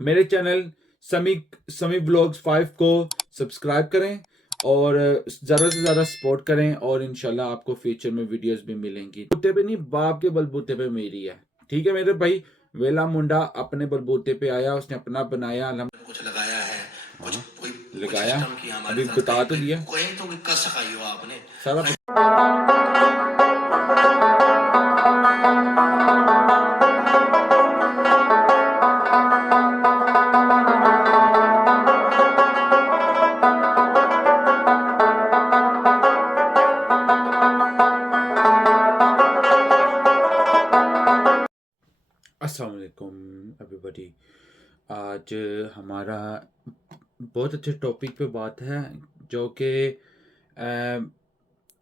मेरे चैनल समी समी ब्लॉग्स 5 को सब्सक्राइब करें और ज़्यादा से ज़्यादा सपोर्ट करें और इंशाल्लाह आपको फ्यूचर में वीडियोस भी मिलेंगी। बलबूते पे नहीं, बाप के बलबूते पे मेरी है। ठीक है मेरे भाई, वेला मुंडा अपने बलबूते पे आया, उसने अपना बनाया, कुछ लगाया है, कुछ हाँ कोई कुछ लगाया, सिस्टम किया हमारे अभी साथ, बता कहीं तो पे दिया कहीं तो कर सकाई हो आपने सारा। अस्सलाम वालेकुम एवरीबॉडी। आज हमारा बहुत अच्छे टॉपिक पे बात है, जो कि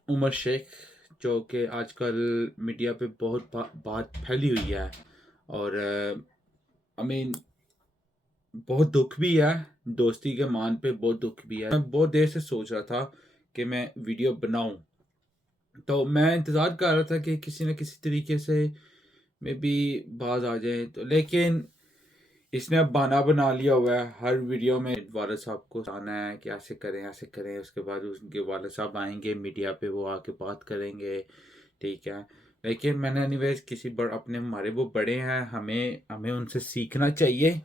उमर शेख, जो कि आजकल मीडिया पे बहुत बात फैली हुई है और आई मीन बहुत दुख भी है, दोस्ती के मान पे बहुत दुख भी है। मैं बहुत देर से सोच रहा था कि मैं वीडियो बनाऊं, तो मैं इंतज़ार कर रहा था कि किसी न किसी तरीके से मे बी बाज आ जाए, तो लेकिन इसने अब बहाना बना लिया हुआ है हर वीडियो में। वाले साहब को आना है कि ऐसे करें ऐसे करें, उसके बाद उनके वाले साहब आएंगे मीडिया पे, वो आके बात करेंगे। ठीक है, लेकिन मैंने एनीवेज किसी अपने हमारे वो बड़े हैं, हमें हमें उनसे सीखना चाहिए।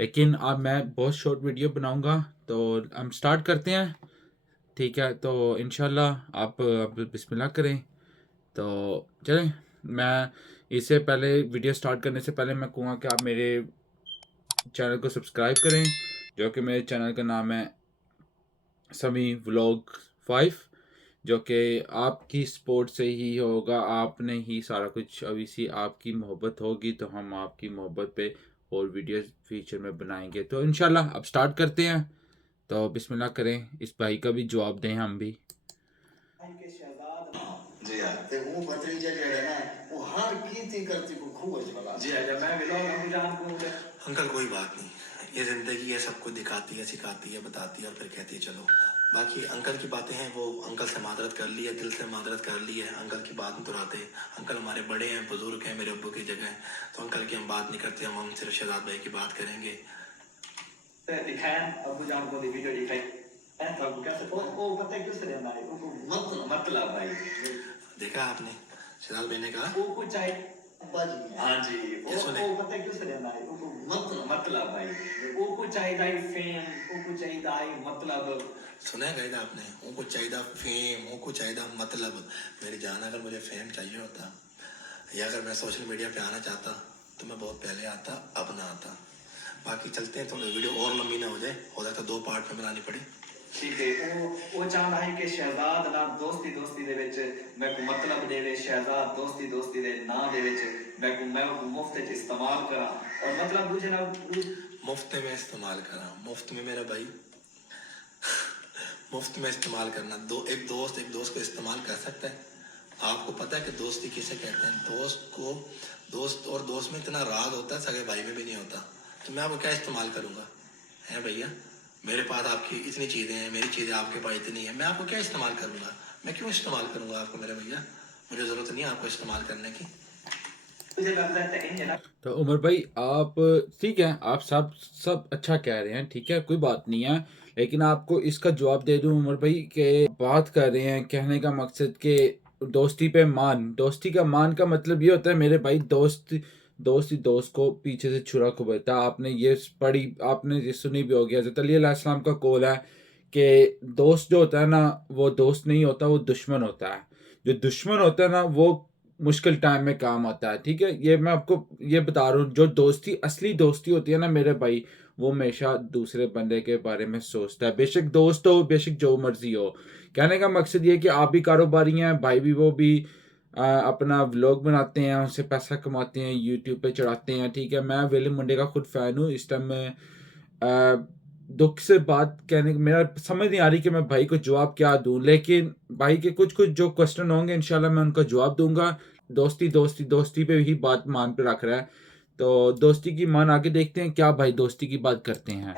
लेकिन अब मैं बहुत शॉर्ट वीडियो बनाऊंगा, तो हम स्टार्ट करते हैं। ठीक है, तो इंशाल्लाह आप अब बिस्मिल्लाह करें। तो चलें, मैं इससे पहले वीडियो स्टार्ट करने से पहले मैं कहूँगा कि आप मेरे चैनल को सब्सक्राइब करें, जो कि मेरे चैनल का नाम है समी व्लॉग 5, जो कि आपकी सपोर्ट से ही होगा। आपने ही सारा कुछ, अभी सी आपकी मोहब्बत होगी तो हम आपकी मोहब्बत पे और वीडियोस फ्यूचर में बनाएंगे। तो इंशाल्लाह अब स्टार्ट करते हैं, तो बिस्मिल्लाह करें, इस भाई का भी जवाब दें हम भी। जी हाँ ते वो भतीजा जो है ना वो हर कीर्ति करती को खूब अच्छा जी हाँ मैं मिला अभी रात को अंकल कोई बात नहीं, ये जिंदगी है, सबको दिखाती है, सिखाती है, बताती है और फिर कहती है चलो। बाकी अंकल की बातें हैं, वो अंकल से मादरत कर ली है, दिल से मादरत कर ली है, अंकल की बात नहीं दोहराते। अंकल हमारे बड़े हैं, बुजुर्ग हैं, मेरे अब्बू की जगह है, तो अंकल की हम बात नहीं करते, हम सिर्फ शहजाद भाई की बात करेंगे। दिखाया अबू जान को वीडियो दिखाई तो आपको कैसे वो पता है किस तरह है वो मतलब भाई देखा आपने शहजाद भाई ने कहा वो कुछ चाहिए बाजी हाँ जी वो पता है किस तरह है वो मतलब भाई वो कुछ चाहिए फेम वो कुछ चाहिए मतलब सुना है गए आपने वो कुछ चाहिए फेम वो कुछ चाहिए मतलब मेरी जान अगर मुझे फेम चाहिए होता या अगर मैं सोशल मीडिया पे आना चाहता तो मैं बहुत पहले आता, अब ना आता। बाकी चलते हैं, थोड़ी वीडियो और लंबी ना हो जाए, हो जाता 2 पार्ट में बनानी पड़े। ठीक है वो चाहता है कि शहजाद ना दोस्ती दोस्ती दे विच मैं को मतलब देवे, शहजाद दोस्ती दोस्ती दे ना दे विच मैं को मुफ्त च इस्तेमाल करा और मतलब दूसरे ना मुफ्त में इस्तेमाल करा, मुफ्त में मेरा भाई मुफ्त में इस्तेमाल करना। एक दोस्त को इस्तेमाल कर सकता है। आपको पता है कि दोस्ती किसे कहते हैं? दोस्त और दोस्त में इतना राज होता है, सगे भाई में भी नहीं होता। तो मैं आपको क्या इस्तेमाल करूंगा है भैया? मेरे पास आपकी इतनी चीज़ें हैं, मेरी चीज़ें आपके पास इतनी है, मैं आपको क्या इस्तेमाल करूंगा? मैं क्यों इस्तेमाल करूंगा आपको मेरे भैया? मुझे ज़रूरत नहीं है आपको इस्तेमाल करने की। मुझे लगता है तो उमर भाई आप, ठीक है, आप सब सब अच्छा कह रहे हैं, ठीक है, कोई बात नहीं है। लेकिन आपको इसका जवाब दे दूं उमर भाई के बात कर रहे हैं, कहने का मकसद के दोस्ती पे मान, दोस्ती का मान का मतलब ये होता है मेरे भाई, दोस्त ही दोस्त को पीछे से छुरा घुमाता है। आपने ये पढ़ी, आपने ये सुनी भी होगी, हज़रत अली अलैहिस्सलाम का कौल है कि दोस्त जो होता है ना वो दोस्त नहीं होता, वो दुश्मन होता है। जो दुश्मन होता है ना वो मुश्किल टाइम में काम आता है। ठीक है, ये मैं आपको ये बता रहा हूँ, जो दोस्ती असली दोस्ती होती है ना मेरे भाई, वो हमेशा दूसरे बंदे के बारे में सोचता है, बेशक दोस्त हो, बेशक जो मर्जी हो। कहने का मकसद ये है कि आप भी कारोबारी हैं, भाई भी, वो भी अपना व्लॉग बनाते हैं, उनसे पैसा कमाते हैं, यूट्यूब पे चढ़ाते हैं। ठीक है, मैं विलियम मुंडे का खुद फ़ैन हूँ। इस टाइम में दुख से बात कहने मेरा समझ नहीं आ रही कि मैं भाई को जवाब क्या दूं, लेकिन भाई के कुछ कुछ जो क्वेश्चन होंगे इंशाल्लाह मैं उनका जवाब दूंगा। दोस्ती पे ही बात मान पे रख रहा है, तो दोस्ती की मान आगे देखते हैं क्या भाई दोस्ती की बात करते हैं।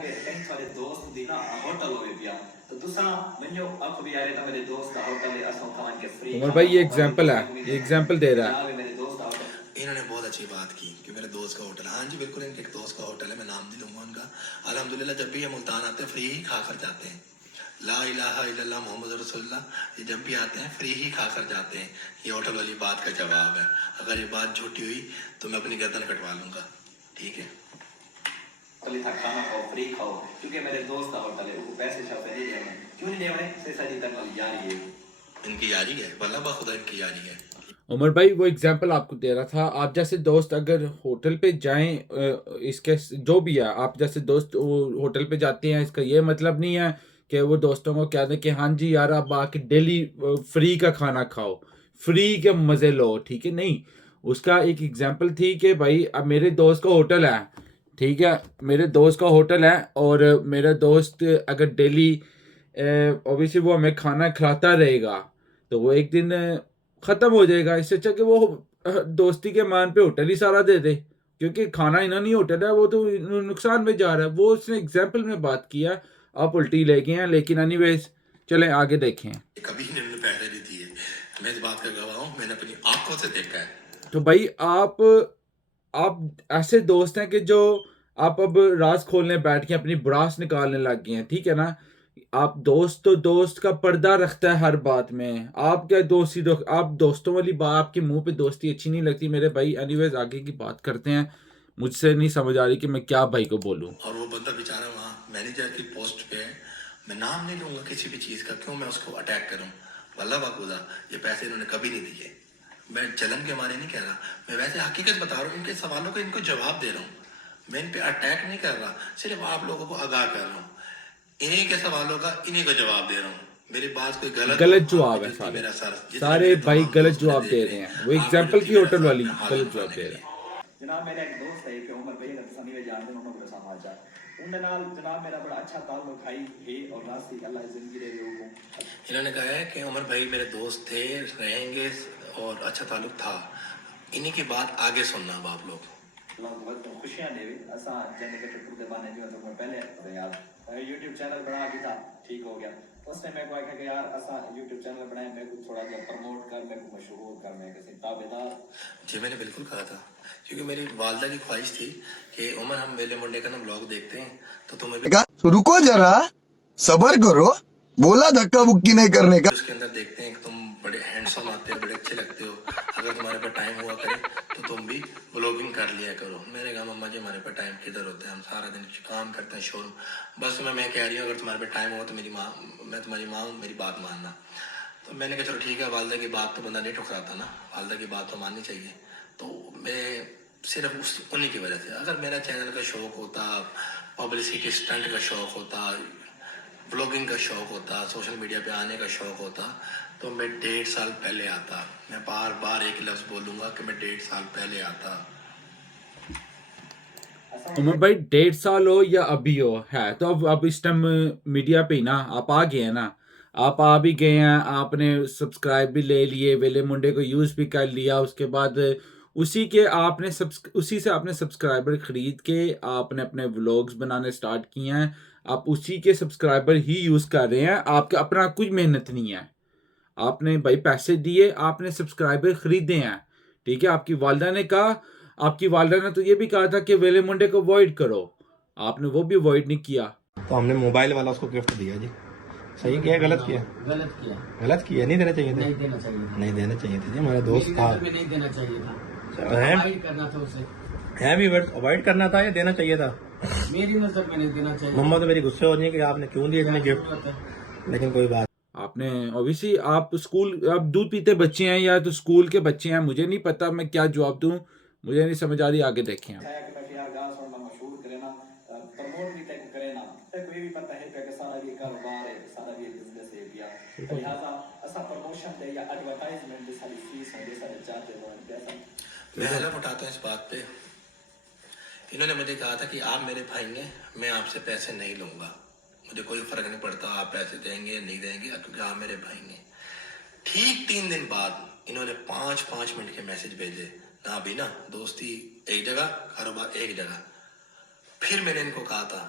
उमर भाई ये एग्जाम्पल है, ये एग्जाम्पल दे रहा है। इन्होंने बहुत अच्छी बात की कि मेरे दोस्त का होटल, हाँ जी बिल्कुल, इनके एक दोस्त का होटल है, मैं नाम नहीं लूंगा उनका। अल्हम्दुलिल्लाह जब भी ये मुल्तान आते हैं फ्री ही खा कर जाते हैं। ला इलाहा इल्लल्लाह मोहम्मद रसूलुल्लाह, ये जब भी आते हैं फ्री ही खा कर जाते हैं। ये होटल वाली बात का जवाब है। अगर ये बात झूठी हुई तो मैं अपनी गर्दन कटवा लूंगा। ठीक है, होटल था, खाना खाओ, फ्री खाओ, क्योंकि मेरे दोस्त का होटल है, वो पैसे शायद नहीं देने, क्यों नहीं देने से सदी तक यारी है, इनकी यारी है, वल्लाह बाखुदा इनकी यारी है। उमर भाई वो एग्जांपल आपको दे रहा था। आप जैसे दोस्त अगर होटल पे जाएं, इसके जो भी है, आप जैसे दोस्त वो होटल पे जाते हैं, इसका ये मतलब नहीं है कि वो दोस्तों को कह दें कि हाँ जी यार आप आके डेली फ्री का खाना खाओ, फ्री के मज़े लो, ठीक है, नहीं। उसका एक एग्जांपल थी कि भाई अब मेरे दोस्त का होटल है, ठीक है, मेरे दोस्त का होटल है, और मेरा दोस्त अगर डेली ऑब्वियसली वो हमें खाना खिलाता रहेगा तो वो एक दिन ख़त्म हो जाएगा। इससे अच्छा कि वो दोस्ती के मान पे होटल ही सारा दे दे, क्योंकि खाना इन्होंने नहीं होटल है, वो तो नुकसान में जा रहा है। वो उसने एग्जाम्पल में बात किया, आप उल्टी ले गए हैं, लेकिन एनीवेज चलें आगे देखें। कभी इन्होंने पैसे नहीं दिए, मैं इस बात का गवाह हूँ, मैंने अपनी आंखों से देखा है। तो भाई आप ऐसे दोस्त हैं कि जो आप अब राज खोलने बैठ के अपनी भड़ास निकालने लग गए हैं, ठीक है ना। आप दोस्त तो दोस्त का पर्दा रखता है हर बात में। आप क्या दोस्ती आप दोस्तों वाली बात, आपके मुंह पे दोस्ती अच्छी नहीं लगती मेरे भाई। एनीवेज आगे की बात करते हैं। मुझसे नहीं समझ आ रही कि मैं क्या भाई को बोलूं। और वो बंदा बेचारा वहाँ मैनेजर की पोस्ट पे है, मैं नाम नहीं लूंगा किसी भी चीज़ का, क्यों मैं उसको अटैक करूँ। वल्लाह बाखुदा ये पैसे इन्होंने कभी नहीं दिए, मैं जलन के मारे नहीं कह रहा, मैं वैसे हकीकत बता रहा हूँ। इनके सवालों का इनको जवाब दे रहा हूँ, मैं इन पे अटैक नहीं कर रहा, सिर्फ आप लोगों को आगाह कर रहा हूँ। इन्हीं के सवालों का इन्हीं को जवाब दे रहा हूँ। मेरी बात कोई गलत हो, गलत आप जवाब पे है जुत्ती सारे, मेरा सर, जितने सारे मेरे भाई तमाम गलत दोस्त मुझे जवाब देख दे रहे रहे हैं, हैं। वो आपको एग्जाम्पल जुत्ती की मेरा होटल सर वाली मैं हाजिर गलत जवाब उठाने दे के रहे लिए। हैं। जनाब मेरा एक दोस्त है कि उमर भाई अगर सनी में जानते हैं उन्होंने बड़ा समाचार उनके नाल जनाब मेरा बड़ा अच्छा ताल्लुक है और रास्ते अल्लाह जिंदगी दे दे उनको। इन्होंने कहा है कि उमर भाई मेरे दोस्त थे, रहेंगे, और अच्छा ताल्लुक था। इन्हीं की बात आगे सुनना अब आप लोग। अल्लाह बहुत खुशियां देवे असा जने के टुकड़े बाने जो तो मैं पहले यार YouTube चैनल बना भी था, ठीक हो गया। उसने मेरे को आखा कि यार असा YouTube चैनल बनाए, मेरे को थोड़ा सा प्रमोट कर, मेरे को मशहूर कर, मैं किसी ताबेदार। जी मैंने बिल्कुल कहा था, क्योंकि मेरी वालदा की ख्वाहिश थी कि उमर हम वेले मुंडे का ना ब्लॉग देखते हैं तो तुम्हें भी रुको जरा, सबर करो, बोला धक्का बुक्की नहीं करने का। उसके अंदर देखते हैं कि तुम बड़े हैंडसम आते हो, बड़े अच्छे लगते हो, अगर तुम्हारे पास टाइम हुआ करे तो तुम भी ब्लॉगिंग कर लिया करो। मैंने कहा मम्मा जी हमारे पास टाइम किधर होता है, हम सारा दिन काम करते हैं शोरूम। बस मैं कह रही हूँ अगर तुम्हारे पास टाइम हो तो मेरी माँ, मैं तुम्हारी माँ हूँ, मेरी बात मानना। तो मैंने कहा चलो ठीक है, वालदा की बात तो बंदा नहीं ठुकराता ना, वालदा की बात तो माननी चाहिए। तो मैं सिर्फ उन्हीं की वजह से, अगर मेरा चैनल का शौक होता, पब्लिसिटी स्टंट का शौक होता, ब्लॉगिंग का शौक होता, सोशल मीडिया पे आने का शौक होता, तो मैं 1.5 साल पहले आता। मैं बार बार एक लफ्ज़ बोलूँगा कि मैं 1.5 साल पहले आता। उमर भाई 1.5 साल हो या अभी हो, है तो अब इस टाइम मीडिया पे ही ना आप आ गए हैं ना। आप आ भी गए हैं, आपने सब्सक्राइब भी ले लिए, वेले मुंडे को यूज़ भी कर लिया। उसके बाद उसी से आपने सब्सक्राइबर खरीद के आपने अपने व्लॉग्स बनाने स्टार्ट किए हैं। आप उसी के सब्सक्राइबर ही यूज़ कर रहे हैं, आपका अपना कुछ मेहनत नहीं है। आपने भाई पैसे दिए, आपने सब्सक्राइबर खरीदे हैं, ठीक है। आपकी वालदा ने तो ये भी कहा था कि वेले मुंडे को अवॉइड करो, आपने वो भी अवॉइड नहीं किया। तो हमने मोबाइल वाला उसको गिफ्ट दिया जी। सही किया गलत किया? गलत किया। गलत किया, नहीं देना चाहिए था। नहीं देना चाहिए था। नहीं देना चाहिए था जी, हमारा दोस्त था। में नहीं देना चाहिए था, है अवॉइड करना था उसे। है भी अवॉइड करना था या देना चाहिए था? मेरी नजर में नहीं देना चाहिए। मम्मा तो मेरी गुस्से हो रही है कि आपने क्यों दिया इतने गिफ्ट, लेकिन कोई बात। आपने ऑब्वियसली आप दूध पीते बच्चे हैं या तो स्कूल के बच्चे हैं, मुझे नहीं पता मैं क्या जवाब दूं, मुझे नहीं समझ आ रही। आगे देखें आप। छाया के बैठे यार गाल सुन ना मशहूर करे ना, प्रमोट भी तक करे ना, तक ये भी पता है कि सारा ये कारोबार है, सारा ये बिजनेस है या लिहाजा असा प्रमोशन दे या एडवर्टाइजमेंट दे सारी फीस है, दे सारे चार्जेस और पैसा। मैं हलफ उठाता हूँ इस बात पे। इन्होंने मुझे कहा था कि आप मेरे भाई हैं, मैं आपसे पैसे नहीं लूँगा, मुझे कोई फ़र्क नहीं पड़ता आप पैसे देंगे या नहीं देंगे, क्योंकि आप मेरे भाई हैं। ठीक 3 दिन बाद इन्होंने 5-5 मिनट के मैसेज भेजे, ना भी ना दोस्ती एक जगह, कारोबार एक जगह। फिर मैंने इनको कहा था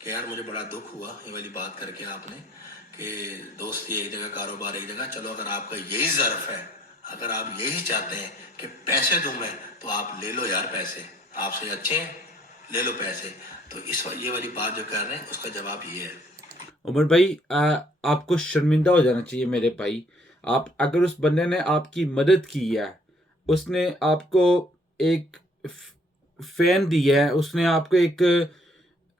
कि यार मुझे बड़ा दुख हुआ ये वाली बात करके आपने, कि दोस्ती एक जगह, कारोबार एक जगह। चलो अगर आपका यही ज़र्फ है, अगर आप यही चाहते हैं कि पैसे दूं मैं, तो आप ले लो यार पैसे, आपसे अच्छे हैं, ले लो पैसे। तो ये वाली बात जो कर रहे हैं उसका जवाब ये है। उमर भाई आपको शर्मिंदा हो जाना चाहिए मेरे भाई। आप अगर उस बंदे ने आपकी मदद की है, उसने आपको एक फैन दिया है, उसने आपको एक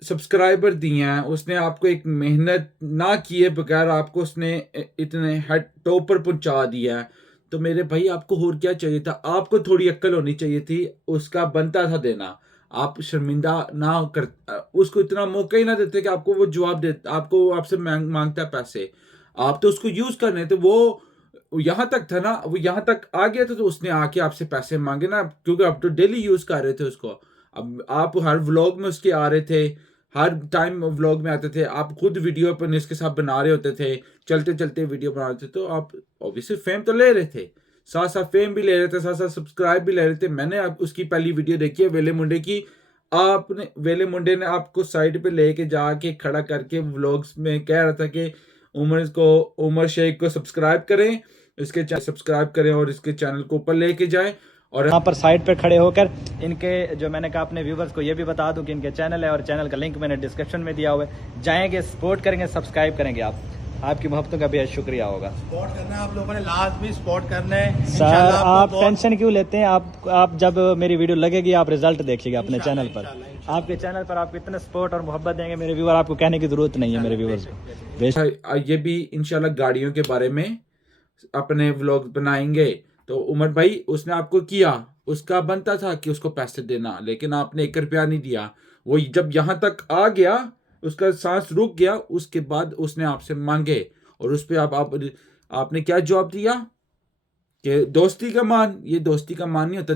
सब्सक्राइबर दिए हैं, उसने आपको एक मेहनत ना किए बगैर आपको उसने इतने हेड टॉप पर पहुंचा दिया है, तो मेरे भाई आपको और क्या चाहिए था? आपको थोड़ी अक्ल होनी चाहिए थी, उसका बनता था देना। आप शर्मिंदा ना कर उसको इतना मौका ही ना देते कि आपको वो जवाब दे, आपको आपसे मांगता है पैसे। आप तो उसको यूज कर रहे थे, वो यहाँ तक था ना, वो यहाँ तक आ गया था तो उसने आके आपसे पैसे मांगे ना, क्योंकि आप तो डेली यूज कर रहे थे उसको। अब आप हर व्लॉग में उसके आ रहे थे, हर टाइम व्लॉग में आते थे, आप खुद वीडियो अपन इसके साथ बना रहे होते थे, चलते चलते वीडियो बना रहे थे, तो आप ऑब्वियसली फेम तो ले रहे थे, साथ साथ फेम भी ले रहे थे, साथ साथ सब्सक्राइब भी ले रहे थे। मैंने उसकी पहली वीडियो देखी है वेले मुंडे की। आपने वेले मुंडे ने आपको साइड पे लेके जाके खड़ा करके व्लॉग्स में कह रहा था कि उमर शेख को सब्सक्राइब करें, इसके चैनल सब्सक्राइब करें और इसके चैनल को ऊपर लेके जाएं। और यहाँ पर साइड पर खड़े होकर इनके जो मैंने कहा अपने व्यूवर्स को ये भी बता दूं कि इनके चैनल है और चैनल का लिंक मैंने डिस्क्रिप्शन में दिया हुआ है, जाएंगे सपोर्ट करेंगे, सब्सक्राइब करेंगे। आप आपकी मोहब्बतों का बेहद शुक्रिया होगा। सपोर्ट करना है आप लोगों ने, लाजमी सपोर्ट करना है सर इंशाल्लाह। आपको आप बहुत- टेंशन क्यों लेते हैं? आप जब मेरी वीडियो लगेगी आप रिजल्ट देखिएगा अपने चैनल पर। आपके चैनल पर आपको इतने सपोर्ट और मोहब्बत देंगे मेरे व्यूवर, आपको कहने की जरूरत नहीं है मेरे व्यूवर्स को। ये भी इंशाल्लाह गाड़ियों के बारे में अपने व्लॉग बनाएंगे। तो उमर भाई उसने आपको किया, उसका बनता था कि उसको पैसे देना, लेकिन आपने 1 रुपया नहीं दिया। वो जब यहाँ तक आ गया, उसका सांस रुक गया, उसके बाद उसने आपसे मांगे और उस पर आपने क्या जवाब दिया कि दोस्ती का मान। ये दोस्ती का मान नहीं होता,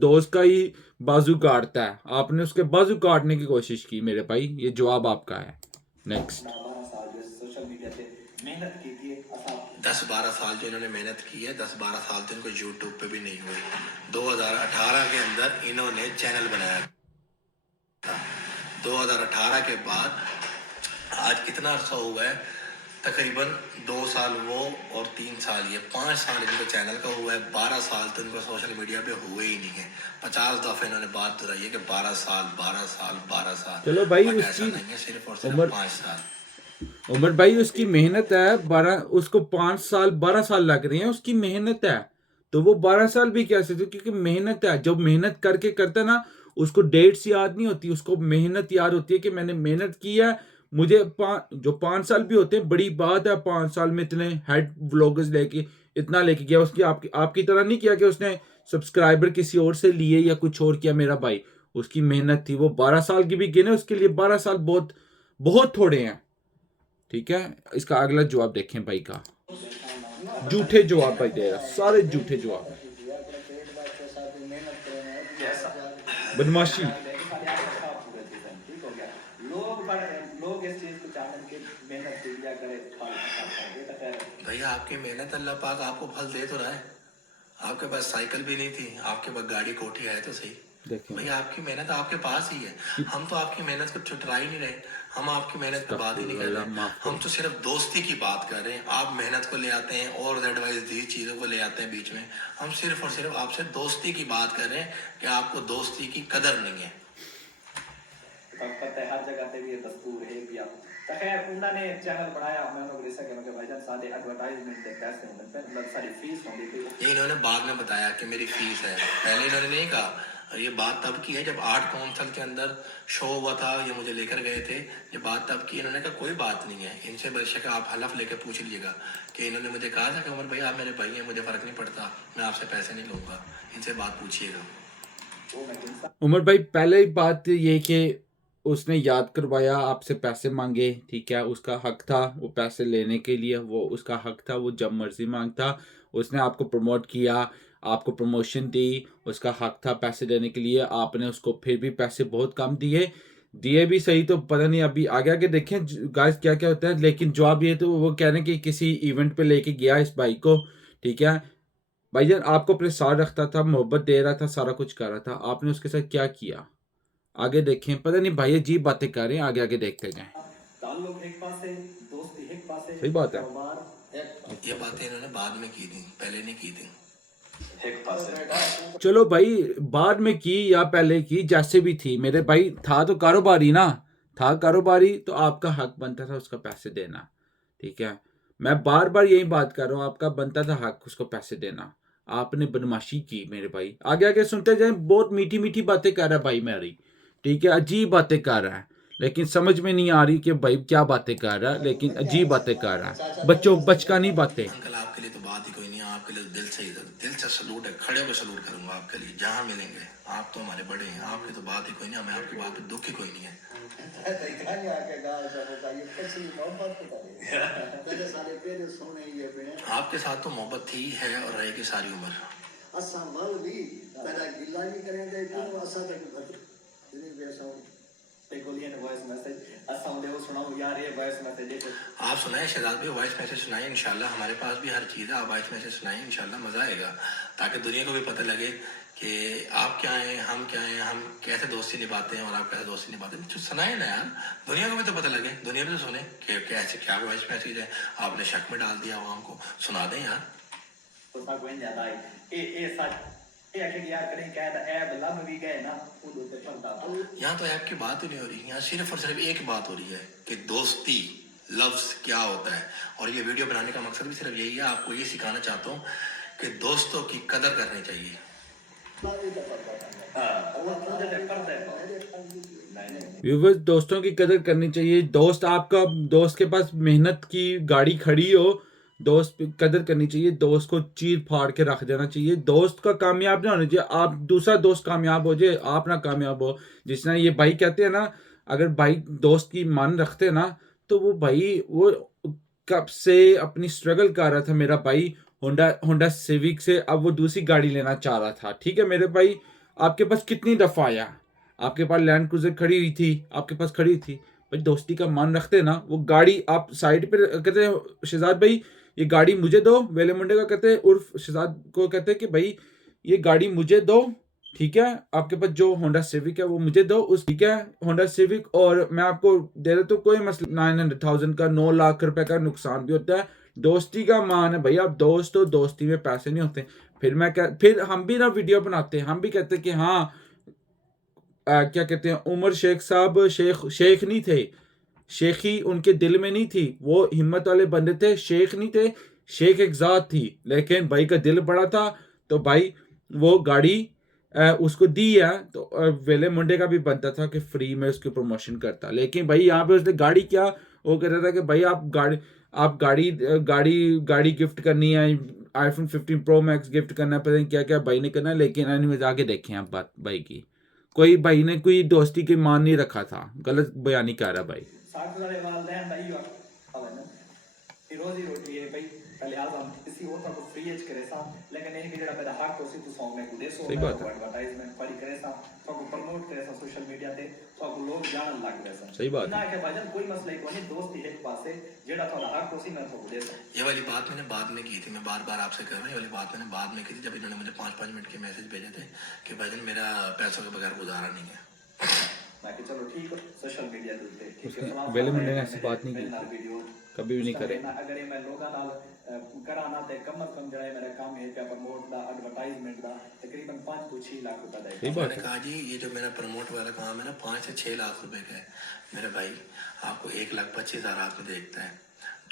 दोस्त का ही बाजू काटता है। आपने उसके बाजू काटने की कोशिश की मेरे भाई, ये जवाब आपका है। नेक्स्ट 12 साल जो सोशल मीडिया पे मेहनत की थी, 10-12 साल जो इन्होंने मेहनत की है, 10-12 साल तो इनको यूट्यूब पे भी नहीं हुए। 2018 के अंदर इन्होंने चैनल बनाया था। 2018 के बाद आज कितना अर्सा हुआ है, तकरीबन 2 साल वो और 3 साल ये, 5 साल इनको चैनल का हुआ है। 12 साल तो इनको सोशल मीडिया पे हुए ही नहीं है। 50 दफे इन्होंने बात दोहराई है कि 12 साल 12 साल 12 साल। चलो भाई, बट उसकी ऐसा नहीं है, सिर्फ और सिर्फ उम्र 5 साल। उमर भाई उसकी मेहनत है। 12 उसको 5 साल 12 साल लग रहे हैं, उसकी मेहनत है, तो वो 12 साल भी कह सकते, क्योंकि मेहनत है। जब मेहनत करके करता है ना, उसको डेट्स याद नहीं होती, उसको मेहनत याद होती है कि मैंने मेहनत की है। मुझे जो 5 साल भी होते हैं, बड़ी बात है 5 साल में इतने हेड व्लॉगर्स लेके इतना लेके गया। उसकी आपकी तरह नहीं किया कि उसने सब्सक्राइबर किसी और से लिए या कुछ और किया मेरा भाई। उसकी मेहनत थी। वो 12 साल की भी गिने, उसके लिए 12 साल बहुत बहुत थोड़े हैं। ठीक है, इसका अगला जवाब देखें भाई का। झूठे जवाब भाई दे रहा, सारे झूठे जवाब, बदमाशी। लोग इस चीज को चाहते कि मेहनत किया करे, भैया आपकी मेहनत अल्लाह पाक आपको फल दे तो रहा है। आपके पास साइकिल भी नहीं थी, आपके पास गाड़ी कोठी है तो सही। देखें भैया आपकी मेहनत आपके पास ही है। हम तो आपकी मेहनत को ठुकरा ही नहीं रहे, हम आपकी मेहनत पे बात ही नहीं कर रहे। हम तो सिर्फ दोस्ती की बात कर रहे हैं। आप मेहनत को ले आते हैं और एडवाइस दी चीज़ों को ले आते हैं बीच में। हम सिर्फ और सिर्फ आपसे दोस्ती की बात कर रहे हैं कि आपको दोस्ती की कदर नहीं है। पता है हर जगह पे भी ये दस्तूर है भी आप। तो खैर उन्होंने चैनल बनाया, मैं उन्होंने ऐसा कि भाईजान सारे एडवर्टाइजमेंट दे पैसे मिलते हैं, मतलब सारी फीस होती थी। ये इन्होंने बाद में बताया कि मेरी फीस है, पहले इन्होंने नहीं कहा। ये बात तब की है जब 8 काउंसिल के अंदर शो हुआ था, ये मुझे लेकर गए थे। ये बात तब की, इन्होंने कहा कोई बात नहीं है, इनसे बेशक आप हलफ लेकर पूछ लीजिएगा कि इन्होंने मुझे कहा था कि उमर भाई आप मेरे भाई हैं, मुझे फ़र्क नहीं पड़ता, मैं आपसे पैसे नहीं लूँगा, इनसे बात पूछिएगा। उमर भाई पहले ही बात ये कि उसने याद करवाया, आपसे पैसे मांगे, ठीक है, उसका हक था वो पैसे लेने के लिए, वो उसका हक था, वो जब मर्जी मांगता। उसने आपको प्रमोट किया, आपको प्रमोशन दी, उसका हक था पैसे देने के लिए। आपने उसको फिर भी पैसे बहुत कम दिए भी सही, तो पता नहीं अभी आगे आगे देखें गाइस क्या क्या होता है। लेकिन जवाब ये तो वो कह रहे हैं कि किसी इवेंट पे लेके गया इस बाइक को, ठीक है भाईजान, आपको अपने साथ रखता था, मोहब्बत दे रहा था, सारा कुछ कर रहा था, आपने उसके साथ क्या किया आगे देखें। पता नहीं भाई अजीब बातें कर रहे हैं, आगे आगे देखते जाएं। ताल्लुक एक पासे, दोस्ती एक पासे, सही बात है। ये बातें इन्होंने बाद में की थी, पहले नहीं की थी। एक पासे चलो भाई, बाद में की या पहले की, जैसे भी थी मेरे भाई, था तो कारोबारी ना, था कारोबारी, तो आपका हक बनता था उसका पैसे देना। ठीक है, मैं बार बार यही बात कर रहा हूँ, आपका बनता था हक उसको पैसे देना। आपने बदमाशी की मेरे भाई, आगे आगे सुनते जाए। बहुत मीठी मीठी बातें कर रहा है भाई मेरी, ठीक है, अजीब बातें कर रहा है, लेकिन समझ में नहीं आ रही कि भाई क्या बातें कर रहा है, लेकिन अजीब बातें कर रहा है, बचकानी बातें। अंकल आपके लिए तो बात ही कोई नहीं है, आपके लिए दिल से दिल से सलूट है, खड़े होकर सलूट करूंगा आपके लिए जहां मिलेंगे। आप तो हमारे बड़े हैं, आपकी तो बात ही कोई नहीं, हमें आपकी बात पे दुख ही कोई नहीं है। आपके साथ तो मोहब्बत थी, है और रहेगी सारी उम्र। आप सुनाए शहजाद भाई, वॉइस मैसेज सुनाए, इंशाल्लाह हमारे पास भी हर चीज़ है, आप वॉइस मैसेज सुनाए, इंशाल्लाह मज़ा आएगा, ताकि दुनिया को भी पता लगे कि आप क्या हैं, हम क्या हैं, हम कैसे दोस्ती निभाते हैं और आप कैसे दोस्ती निभाते हैं। तो सुनाए ना यार, दुनिया को भी तो पता लगे, दुनिया भी तो सुने कि कैसे क्या वॉइस मैसेज है, आपने शक में डाल दिया आवाम को, सुना दें यार। यहाँ तो ऐप की बात ही नहीं हो रही, यहाँ सिर्फ और सिर्फ एक बात हो रही है कि दोस्ती लफ्ज क्या होता है। और ये वीडियो बनाने का मकसद भी सिर्फ यही है, आपको ये सिखाना चाहता हूँ कि दोस्तों की कदर करनी चाहिए। व्यूवर्स, दोस्तों की कदर करनी चाहिए। दोस्त आपका, दोस्त के पास मेहनत की गाड़ी खड़ी हो, दोस्त की कदर करनी चाहिए, दोस्त को चीर फाड़ के रख देना चाहिए। दोस्त का कामयाब ना होना चाहिए, आप दूसरा दोस्त कामयाब हो जाए, आप ना कामयाब हो। जिस तरह ये भाई कहते हैं ना, अगर भाई दोस्त की मान रखते ना, तो वो भाई वो कब से अपनी स्ट्रगल कर रहा था मेरा भाई, होंडा होंडा सिविक से अब वो दूसरी गाड़ी लेना चाह रहा था। ठीक है मेरे भाई, आपके पास कितनी दफ़ा आया, आपके पास लैंड क्रूजर खड़ी हुई थी, आपके पास खड़ी थी भाई, दोस्ती का मान रखते ना, वो गाड़ी आप साइड पे कहते हैं शहजाद भाई ये गाड़ी मुझे दो, वेले मुंडे का कहते हैं उर्फ शहजाद को कहते हैं कि भाई ये गाड़ी मुझे दो, ठीक है, आपके पास जो होंडा सिविक है वो मुझे दो, उस ठीक है होंडा सिविक, और मैं आपको दे देता हूँ, कोई मसला 900,000 का 9 लाख रुपए का नुकसान भी होता है। दोस्ती का मान है भाई, आप दोस्त हो, दोस्ती में पैसे नहीं होते। फिर हम भी ना वीडियो बनाते हैं, हम भी कहते हैं कि हाँ क्या कहते हैं, उमर शेख साहब शेख नहीं थे, शेखी उनके दिल में नहीं थी, वो हिम्मत वाले बंदे थे, शेख नहीं थे, शेख एक जात थी, लेकिन भाई का दिल बड़ा था, तो भाई वो गाड़ी उसको दी है, तो वेले मुंडे का भी बनता था कि फ्री में उसकी प्रमोशन करता। लेकिन भाई यहाँ पे उसने गाड़ी क्या, वो कहता था कि भाई आप गाड़ी गिफ्ट करनी है, iPhone 15 Pro Max गिफ्ट करना है, पता नहीं क्या क्या भाई ने करना है। लेकिन एनीवेज आगे देखें आप बात भाई की, कोई भाई ने कोई दोस्ती की मान नहीं रखा था, गलत बयानी कर रहा भाई। रोजी रोटी है भाई, पहले आज हम किसी और को फ्री एज करे सा, लेकिन एक जगह पे हक तो तो सॉन्ग में कुदे सो एडवर्टाइजमेंट पड़ी करे सा, तो को प्रमोट करे सा सोशल मीडिया पे, तो को लोग जान लग गए सा। सही बात ना के भाईजान कोई मसला ही कोई, दोस्ती एक पास है जेड़ा थोड़ा हक तो मैं तो कुदे सा। ये वाली बात मैंने बाद में की थी, मैं बार बार आपसे कर रहा हूँ, ये वाली बात मैंने बाद में की थी, जब इन्होंने मुझे 5-5 मिनट के मैसेज भेजे थे कि भाईजान मेरा पैसों के बगैर गुजारा नहीं है। मैं कि चलो ठीक है, सोशल मीडिया पे ठीक है, वेले मुंडे ने ऐसी बात नहीं की वीडियो कभी भी नहीं करे। अगर मैं लोगों नाल कराना ते कम से कम जड़ा मेरा काम है पे प्रमोट दा एडवर्टाइजमेंट दा तकरीबन 5 to 6 लाख रुपए दा। सही बात मैंने है। कहा जी ये जो मेरा प्रमोट वाला काम है ना 5 से 6 लाख रुपए का है मेरे भाई, आपको 1,25,000 आप में देखता है।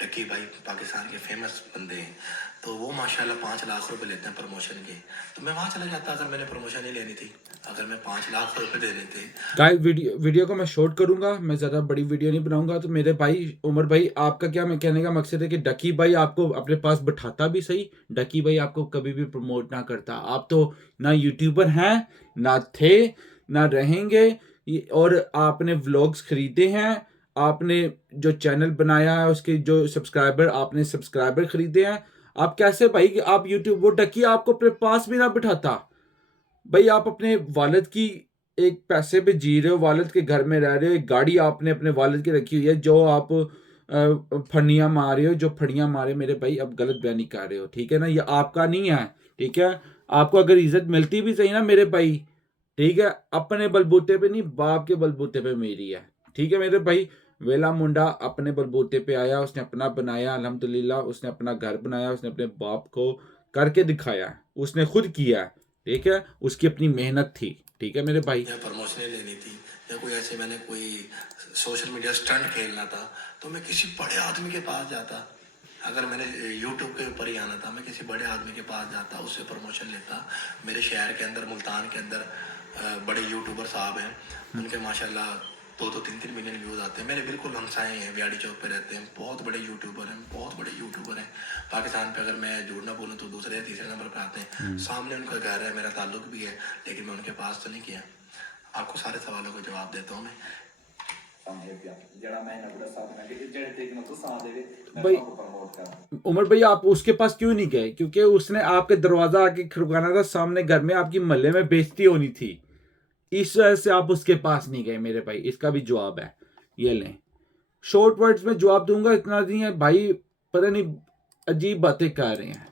डक्की भाई पाकिस्तान के फेमस बंदे हैं, तो वो माशाल्लाह 5 लाख रुपए लेते हैं प्रमोशन के, तो मैं वहाँ चला जाता अगर मैंने प्रमोशन नहीं लेनी थी, अगर मैं 5 लाख रुपए देने थे। गाइस वीडियो को मैं शॉर्ट करूंगा, मैं ज़्यादा बड़ी वीडियो नहीं बनाऊंगा। तो मेरे भाई उमर भाई, आपका क्या मैं कहने का मकसद है कि डकी भाई आपको अपने पास बैठाता भी सही, डकी भाई आपको कभी भी प्रमोट ना करता। आप तो ना यूट्यूबर हैं, ना थे, ना रहेंगे, और आपने व्लॉग्स खरीदे हैं, आपने जो चैनल बनाया है उसके जो आपने सब्सक्राइबर खरीदे हैं। आप कैसे भाई कि आप यूट्यूब, वो डकी आपको अपने पास भी ना बिठाता भाई। आप अपने वालिद की एक पैसे पे जी रहे हो, वालिद के घर में रह रहे हो, एक गाड़ी आपने अपने वालिद की रखी हुई है, जो आप फड़ियाँ मार रहे हो, जो फड़ियाँ मारे मेरे भाई, अब गलत बयानी कर रहे हो, ठीक है ना, ये आपका नहीं है, ठीक है। आपको अगर इज्जत मिलती भी सही ना मेरे भाई, ठीक है, अपने बलबूते पे नहीं, बाप के बलबूते पे मेरी है, ठीक है मेरे भाई। वेला मुंडा अपने बलबूते पे आया, उसने अपना बनाया, अल्हम्दुलिल्लाह, उसने अपना घर बनाया, उसने अपने बाप को करके दिखाया, उसने खुद किया, ठीक है, उसकी अपनी मेहनत थी, ठीक है मेरे भाई। या प्रमोशनें लेनी थी या कोई ऐसे मैंने कोई सोशल मीडिया स्टंट खेलना था तो मैं किसी बड़े आदमी के पास जाता। अगर मैंने यूट्यूब के ऊपर ही आना था मैं किसी बड़े आदमी के पास जाता, उससे प्रमोशन लेता। मेरे शहर के अंदर मुल्तान के अंदर बड़े यूट्यूबर साहब हैं, उनके माशाल्लाह 2-3 मिलियन व्यूज़ आते हैं। मेरे बिल्कुल हमसाए हैं, बियाड़ी चौक पे रहते हैं, बहुत बड़े यूट्यूबर हैं, बहुत बड़े यूट्यूबर हैं। पाकिस्तान पे अगर मैं झूठ ना बोलूँ तो दूसरे या तीसरे नंबर पे आते हैं। सामने उनका घर है, मेरा ताल्लुक भी है, लेकिन मैं उनके पास तो नहीं किया। आपको सारे सवालों का जवाब देता हूँ मैं। भाई उमर भाई आप उसके पास क्यों नहीं गए? क्योंकि उसने आपके दरवाजा आके खड़काना था, सामने घर में आपकी मोहल्ले में बेइज्जती होनी थी, इस वजह से आप उसके पास नहीं गए मेरे भाई। इसका भी जवाब है, ये लें। शॉर्ट वर्ड्स में जवाब दूंगा, इतना नहीं है भाई, पता नहीं अजीब बातें कर रहे हैं।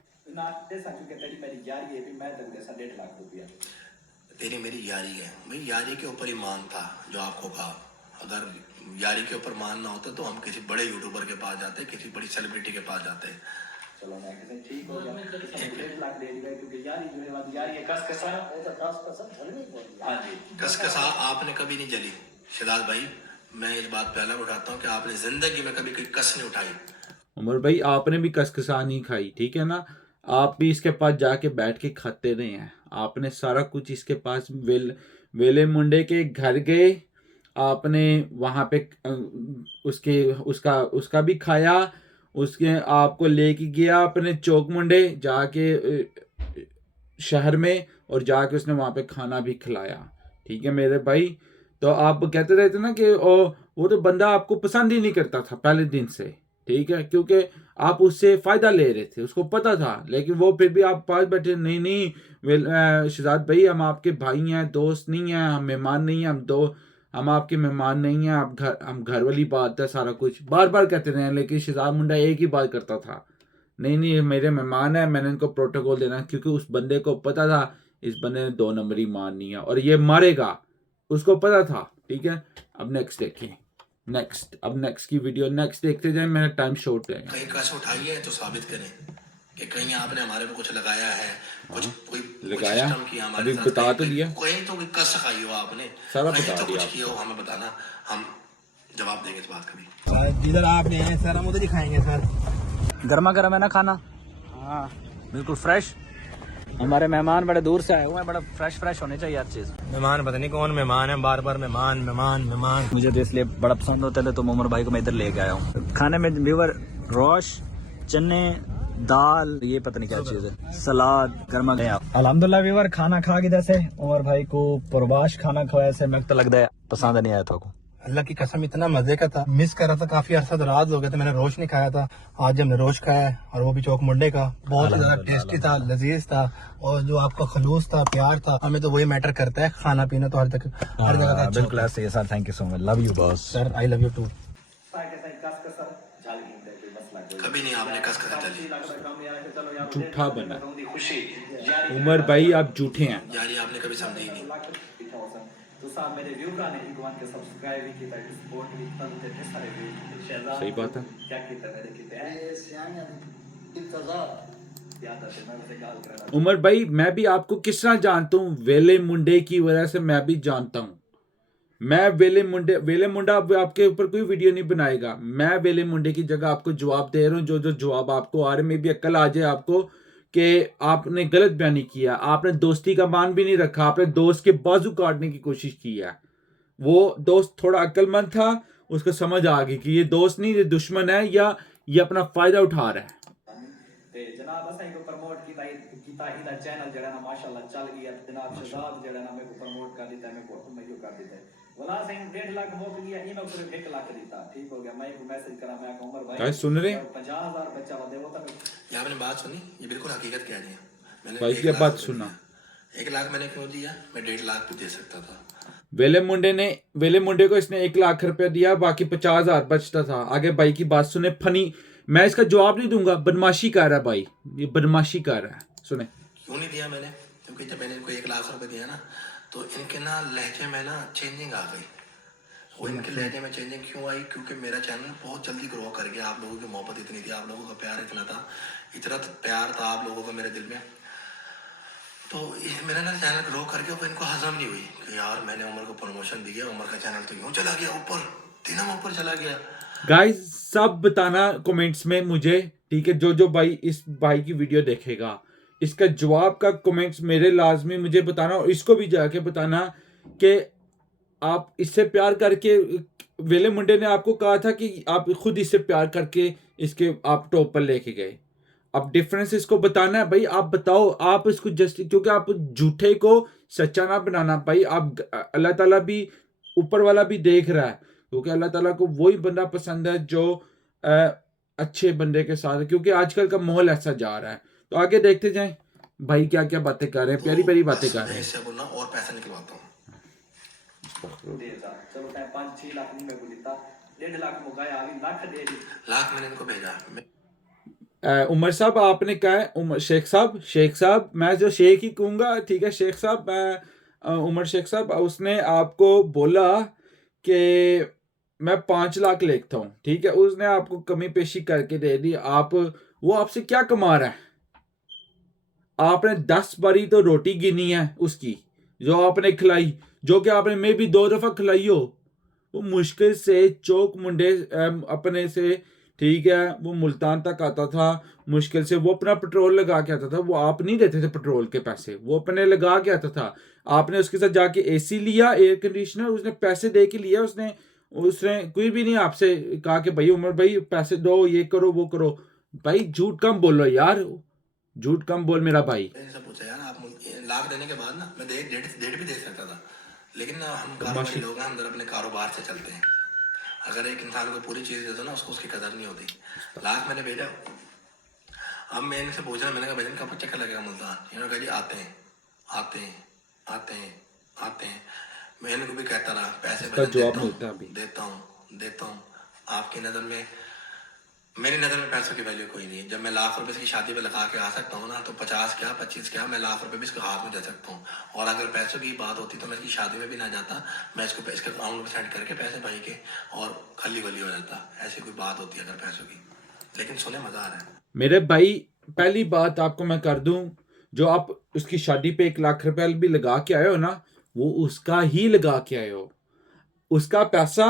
तेरी मेरी यारी है भाई, यारी के ऊपर ही मान था जो आपको कहा। अगर यारी के ऊपर मान ना होता तो हम किसी बड़े यूट्यूबर के पास जाते, किसी बड़ी सेलिब्रिटी के पास जाते। चलो मैं किसी ठीक हो गया, 1.5 लाख दे दिया क्योंकि यारी जो है बात यारी है, कसकसा वो तो कसकसा झलनी पड़ी। हाँ जी, कसकसा आपने कभी नहीं जली शिदात भाई। मैं इस बात पे अलग उठाता हूँ कि आपने जिंदगी में कभी कोई कस नहीं उठाई। उमर भाई आपने भी कसकसा नहीं खाई, ठीक है ना, आप भी इसके पास जाके बैठ के खाते रहे हैं। आपने सारा कुछ इसके पास वेले मुंडे के घर गए, आपने वहां पे उसका भी खाया, उसके आपको लेके गया अपने चौक मुंडे जाके शहर में, और जाके उसने वहां पे खाना भी खिलाया, ठीक है मेरे भाई। तो आप कहते रहते ना कि वो तो बंदा आपको पसंद ही नहीं करता था पहले दिन से, ठीक है, क्योंकि आप उससे फायदा ले रहे थे, उसको पता था, लेकिन वो फिर भी आप पास बैठे, नहीं नहीं शहजाद भाई हम आपके भाई हैं, दोस्त नहीं हैं, हम मेहमान नहीं हैं, हम आपके मेहमान नहीं हैं, हम घर वाली बात है, सारा कुछ बार बार कहते रहे। लेकिन शहजाद मुंडा एक ही बात करता था, नहीं नहीं मेरे मेहमान है, मैंने इनको प्रोटोकॉल देना, क्योंकि उस बंदे को पता था इस बंदे ने 2 नंबरी मारनी है और ये मारेगा, उसको पता था, ठीक है। अब नेक्स्ट देखें, नेक्स्ट की वीडियो नेक्स्ट देखते जाए, मेरा टाइम शॉर्ट है। कहीं कस उठाई है तो साबित करें कि कहीं आपने हमारे पे कुछ लगाया है, कुछ कोई लगाया, सिस्टम किया हमारे अभी साथ, बता तो दिया, कहीं तो कोई कस खाई हो आपने, सारा कहीं बता तो दिया कुछ किया हो, हमें बताना, हम जवाब देंगे इस बात का भी। जिधर आप नहीं आए सर हम उधर ही खाएंगे सर। गर्मा गर्म है ना खाना? हाँ बिल्कुल फ्रेश। हमारे मेहमान बड़े दूर से आए हुए हैं, बड़ा फ्रेश होने चाहिए हर चीज़। मेहमान पता नहीं कौन मेहमान है, बार बार मेहमान मेहमान मेहमान। मुझे तो इसलिए बड़ा पसंद होता है, तो उमर भाई को मैं इधर लेके आया हूँ। खाने में व्यूवर रोश, चने, दाल, ये पता नहीं क्या चीज़ है, सलाद, गर्मा गया। अल्हम्दुलिल्लाह व्यूवर खाना खा के जैसे उमर भाई को प्रवाश खाना खवाया से मैं तो लगता है पसंद नहीं आया था को। अल्लाह की कसम इतना मजे का था, मिस कर रहा था, काफी अरसा दराज हो गया था मैंने रोश नहीं खाया था। आज हमने रोश खाया है, और वो भी चौक मुंडे का, बहुत ही ज्यादा टेस्टी था, लजीज था, और जो आपका खलूस था, प्यार था, हमें तो वही मैटर करता है। खाना पीना तो हर जगह का अच्छा बिल्कुल ऐसे sir. Thank you so much, love you boss. Sir I love you too. कभी नहीं आपने कस कसा चली, झूठा बना उमर भाई, आप झूठे हैं। यारी आपने कभी समझी नहीं। तो साहब मेरे व्यूअर ने इकवान के सब्सक्राइब भी किया, सपोर्ट भी किया, इतने सारे व्यूज शहजाद सही बात है। क्या किया मेरे किते ये सियाना इंतजार याद आते मैं उसे गाल कर रहा। उमर भाई मैं भी आपको किस तरह जानता हूँ, वेले मुंडे की वजह से मैं भी जानता हूँ। मैं वेले मुंडा आपके ऊपर कोई वीडियो नहीं बनाएगा, मैं वेले मुंडे की जगह आपको जवाब दे रहा हूँ। जो जवाब आपको आ रहे, में भी अक्ल आ जाए आपको कि आपने गलत बयानी किया, आपने दोस्ती का मान भी नहीं रखा, आपने दोस्त के बाजू काटने की कोशिश की है। वो दोस्त थोड़ा अक्लमंद था, उसको समझ आ गई कि ये दोस्त नहीं, ये दुश्मन है, या ये अपना फायदा उठा रहा है। ते जनाब असा को प्रमोट कीता ही चैनल जड़ा ना माशाल्लाह चल गया। जनाब शहजाद जड़ा ना मेरे को प्रमोट कर दिता है, मेरे को मैं यो कर दिता है। बोला सही 1.5 लाख मोक गया, ये मैं सिर्फ 1 लाख देता, ठीक हो गया। मैं को मैसेज करा, मैं कहूं उमर भाई गाइस सुन रहे हैं, 50,000 बच्चा दे वो तक। ये आपने बात सुनी, ये बिल्कुल हकीकत कह रही है। मैंने भाई की बात सुना, 1 लाख मैंने क्यों दिया, मैं 1.5 लाख भी दे सकता था। वेले मुंडे को इसने 1 लाख रुपया दिया, बाकी 50,000 बचता था। आगे भाई की बात सुने, फनी, मैं इसका जवाब नहीं दूंगा, बदमाशी कर रहा है भाई, ये बदमाशी कर रहा है। सुने क्यों नहीं दिया मैंने, क्योंकि जब मैंने इनको 1 लाख रुपए दिया ना, तो इनके ना लहजे में ना चेंजिंग आ गई। वो इनके लहजे में चेंजिंग क्यों आई, क्योंकि मेरा चैनल बहुत जल्दी ग्रो कर गया। आप लोगों की मोहब्बत इतनी थी, आप लोगों का प्यार इतना था, इतना प्यार था आप लोगों का मेरे दिल में। तो ये मेरा ना चैनल ग्रो करके वो इनको हजम नहीं हुई कि यार मैंने उमर को प्रमोशन दी है, उमर का चैनल तो यूं चला गया ऊपर, तीनों ऊपर चला गया। गाइस सब बताना कमेंट्स में मुझे, ठीक है, जो जो भाई इस भाई की वीडियो देखेगा इसका जवाब का कमेंट्स मेरे लाजमी मुझे बताना, और इसको भी जाके बताना कि आप इससे प्यार करके, वेले मुंडे ने आपको कहा था कि आप खुद इससे प्यार करके इसके आप टॉप पर लेके गए। अब डिफरेंस इसको बताना है भाई, आप बताओ, आप इसको जस्ट, क्योंकि आप झूठे को सच्चा ना बनाना भाई। आप अल्लाह ताला भी, ऊपर वाला भी देख रहा है, क्योंकि अल्लाह ताला को वही बंदा पसंद है जो अच्छे बंदे के साथ है, क्योंकि आजकल का माहौल ऐसा जा रहा है। तो आगे देखते जाएं भाई क्या क्या बातें कर रहे हैं, प्यारी प्यारी बातें कर रहे हैं। इससे बोलना और पैसा निकलवाता हूँ। चलो 5-6 लाख नहीं मैं को दिता, 1.5 लाख मुकाया, अभी लाख दे दी, लाख मैंने इनको भेजा। उमर साहब आपने कहा है, उमर शेख साहब मैं जो शेख ही कहूँगा, ठीक है शेख साहब, मैं उमर शेख साहब, उसने आपको बोला कि मैं 5 लाख लेता हूँ, ठीक है, उसने आपको कमी पेशी करके दे दी। आप, वो आपसे क्या कमा रहा है? आपने 10 बारी तो रोटी गिनी है उसकी जो आपने खिलाई, जो कि आपने मैं भी 2 दफा खिलाई हो। वो मुश्किल से चौक मुंडे अपने से, ठीक है, वो मुल्तान तक आता था मुश्किल से, वो अपना पेट्रोल लगा के आता था, वो आप नहीं देते थे पेट्रोल के पैसे, वो अपने लगा के आता था। आपने उसके साथ जाके एसी लिया, एयर कंडीशनर, उसने पैसे दे के लिया, उसने कोई भी नहीं आपसे कहा कि भाई उमर भाई पैसे दो, ये करो वो करो। भाई झूठ कम बोलो यार, झूठ कम बोल मेरा भाई। मैंने सब पूछा यार, आप लाख देने के बाद ना मैं डेढ़ भी दे सकता था, लेकिन ना हम कारोबारी लोग हैं, हम जरा अपने कारोबार से चलते हैं। अगर एक इंसान को पूरी चीज़ दे दो ना, उसको उसकी कदर नहीं होती। लाख मैंने भेजा। अब मैं इनसे पूछा, मैंने कहा भजन कब चक्कर लगेगा मुल्तान? इन्होंने कहा जी आते हैं आते हैं आते हैं आते हैं। मैं इनको भी कहता रहा पैसे देता हूँ। आपकी नज़र में, मेरी नज़र में पैसों की वैल्यू कोई नहीं है। जब मैं लाख रुपए इसकी शादी पे लगा के आ सकता हूँ ना, तो 50 क्या 25 क्या, मैं लाख रुपए भी इसके हाथ में दे सकता हूँ। और अगर पैसों की बात होती तो मैं इसकी शादी में भी ना जाता, मैं इसको इसके अकाउंट में सेंड करके पैसे भाई के और खली वली हो जाता। ऐसी कोई बात होती है अगर पैसों की। लेकिन सुने मजा आ रहा है मेरे भाई। पहली बात आपको मैं कर दूं, जो आप उसकी शादी पे 1 लाख रुपया भी लगा के आए हो ना, वो उसका ही लगा के आए हो। उसका पैसा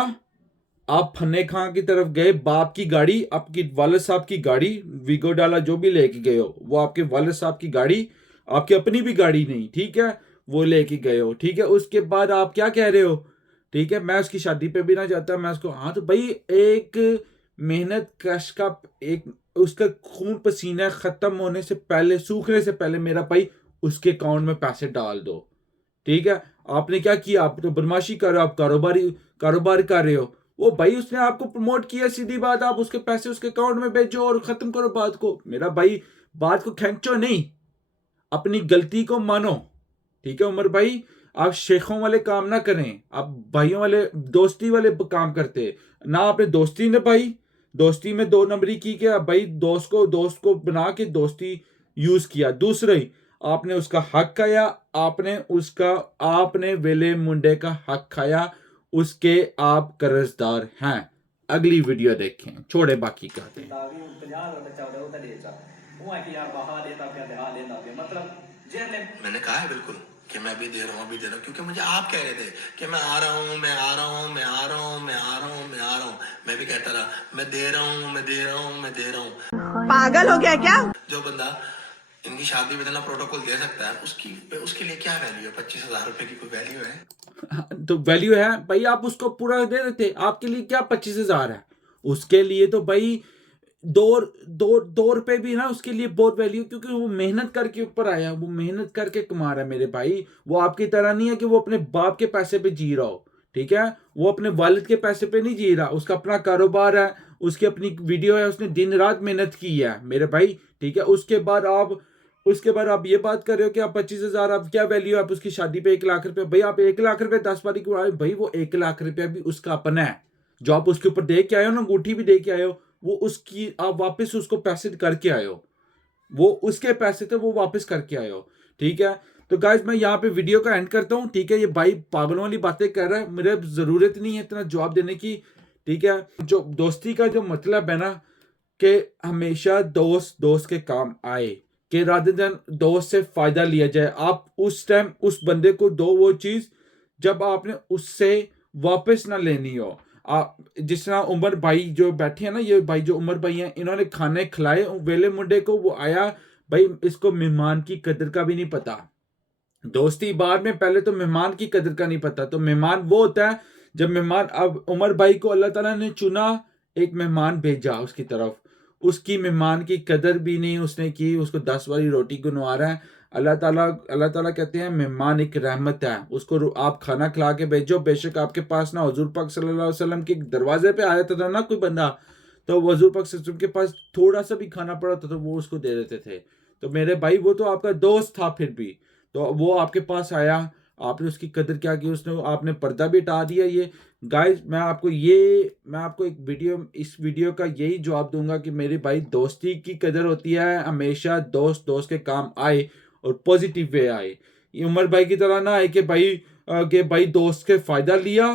आप फन्ने खां की तरफ गए, बाप की गाड़ी, आपकी वालिद साहब की गाड़ी, वीगो डाला जो भी लेके गए हो, वो आपके वालिद साहब की गाड़ी, आपकी अपनी भी गाड़ी नहीं, ठीक है, वो लेके गए हो, ठीक है। उसके बाद आप क्या कह रहे हो, ठीक है, मैं उसकी शादी पे भी ना जाता, मैं उसको, हाँ तो भाई एक मेहनत कश का, एक उसका खून पसीना खत्म होने से पहले, सूखने से पहले मेरा भाई उसके अकाउंट में पैसे डाल दो, ठीक है। आपने क्या किया, आप तो बदमाशी कर रहे हो, आप कारोबार कर रहे हो। वो भाई उसने आपको प्रमोट किया, सीधी बात, आप उसके पैसे उसके अकाउंट में भेजो और खत्म करो बात को। मेरा भाई बात को खींचो नहीं, अपनी गलती को मानो, ठीक है उमर भाई। आप शेखों वाले काम ना करें, आप भाइयों वाले, दोस्ती वाले काम करते ना। आपने दोस्ती निभाई, दोस्ती में 2 नंबरी की क्या भाई, दोस्त को बना के दोस्ती यूज किया। दूसरे ही आपने उसका हक खाया, आपने वेले मुंडे का हक खाया, उसके आप कर्जदार हैं। अगली वीडियो देखें, छोड़े बाकी कहते हैं। मैंने कहा है बिल्कुल कि मैं भी दे रहा हूँ, क्योंकि मुझे आप कह रहे थे कि मैं आ रहा हूँ, मैं आ रहा हूँ, मैं आ रहा हूँ, मैं आ रहा हूँ, मैं आ रहा हूँ। मैं भी कहता रहा मैं दे रहा हूँ, मैं दे रहा हूँ, मैं दे रहा हूँ। पागल हो गया क्या? जो बंदा इनकी शादी में इतना प्रोटोकॉल दे सकता है, उसके लिए क्या वैल्यू है? 25,000 रुपए की कोई वैल्यू है? तो वैल्यू है भाई, आप उसको पूरा दे देते, आपके लिए क्या 25,000 है? उसके लिए तो भाई 2 रुपए भी ना, उसके लिए बहुत वैल्यू, क्योंकि वो मेहनत करके ऊपर आया, वो मेहनत करके कमा रहा है मेरे भाई। वो आपकी तरह नहीं है कि वो अपने बाप के पैसे पे जी रहा हो, ठीक है, वो अपने वालिद के पैसे पे नहीं जी रहा, उसका अपना कारोबार है, उसकी अपनी वीडियो है, उसने दिन रात मेहनत की है मेरे भाई, ठीक है। उसके बाद आप ये बात कर रहे हो कि आप 25,000, आप क्या वैल्यू, आप उसकी शादी पे 1 लाख रुपए, भाई आप 1 लाख रुपए 10 बारी को, भाई वो 1 लाख रुपया भी उसका अपना है, जो आप उसके ऊपर दे के आए हो ना, अंगूठी भी दे के आए हो, वो उसकी, आप वापस उसको पैसे करके आए हो, वो उसके पैसे थे, वो वापस करके आए हो, ठीक है। तो गाइस मैं यहाँ पे वीडियो का एंड करता हूँ, ठीक है। ये भाई पागलों वाली बातें कर रहा है, मेरे जरूरत नहीं है इतना जवाब देने की, ठीक है। जो दोस्ती का जो मतलब है ना, कि हमेशा दोस्त के काम आए, कि रादर देन दोस्त से फ़ायदा लिया जाए, आप उस टाइम उस बंदे को दो वो चीज़ जब आपने उससे वापस ना लेनी हो। आप जिस तरह उमर भाई जो बैठे हैं ना, ये भाई जो उमर भाई हैं, इन्होंने खाने खिलाए वेले मुंडे को, वो आया भाई, इसको मेहमान की कदर का भी नहीं पता। दोस्ती बाद में, पहले तो मेहमान की कदर का नहीं पता। तो मेहमान वो होता है जब मेहमान, अब उमर भाई को अल्लाह ताला ने चुना, एक मेहमान भेजा उसकी तरफ, उसकी मेहमान की कदर भी नहीं उसने की, उसको 10 वाली रोटी गुनवा रहा है। अल्लाह ताला कहते हैं मेहमान एक रहमत है, उसको आप खाना खिला के भेजो। बेशक आपके पास ना हुजूर पाक सल्लल्लाहु अलैहि वसल्लम के दरवाजे पे आया था ना कोई बंदा, तो हुजूर पाक सल्लल्लाहु अलैहि वसल्लम के पास थोड़ा सा भी खाना पड़ा था तो वो उसको दे देते थे। तो मेरे भाई वो तो आपका दोस्त था, फिर भी तो वो आपके पास आया, आपने उसकी कदर क्या की, उसने आपने पर्दा भी हटा दिया। ये गाइस मैं आपको एक इस वीडियो का यही जवाब दूंगा कि मेरे भाई दोस्ती की कदर होती है, हमेशा दोस्त दोस्त के काम आए और पॉजिटिव वे आए। ये उमर भाई की तरह ना आए कि भाई दोस्त के फायदा लिया,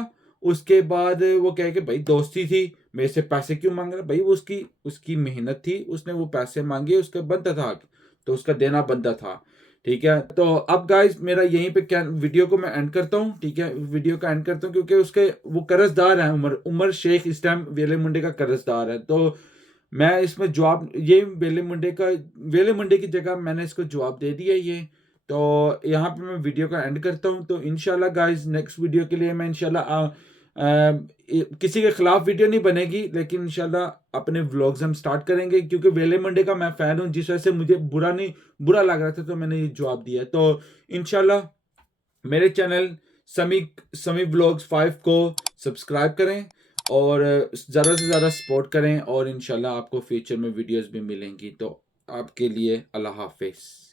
उसके बाद वो कहे कि भाई दोस्ती थी, मेरे से पैसे क्यों मांग रहा। भाई वो उसकी मेहनत थी, उसने वो पैसे मांगे, उसका बनता था, तो उसका देना बनता था। ठीक है, तो अब गाइस मेरा यहीं पे क्या वीडियो को मैं एंड करता हूँ। ठीक है, वीडियो का एंड करता हूँ क्योंकि उसके वो कर्जदार है, उमर शेख इस टाइम वेले मुंडे का कर्जदार है। तो मैं इसमें जवाब, ये वेले मुंडे की जगह मैंने इसको जवाब दे दिया ये। तो यहाँ पे मैं वीडियो का एंड करता हूँ। तो इंशाल्लाह गाइस नेक्स्ट वीडियो के लिए मैं इंशाल्लाह किसी के खिलाफ वीडियो नहीं बनेगी, लेकिन इंशाल्लाह अपने व्लॉग्स हम स्टार्ट करेंगे, क्योंकि वेले मंडे का मैं फैन हूँ, जिस वजह से मुझे बुरा लग रहा था तो मैंने ये जवाब दिया। तो इंशाल्लाह मेरे चैनल समी व्लॉग्स 5 को सब्सक्राइब करें और ज़्यादा से ज़्यादा सपोर्ट करें, और इंशाल्लाह आपको फ्यूचर में वीडियोस भी मिलेंगी। तो आपके लिए अल्लाह हाफिज़।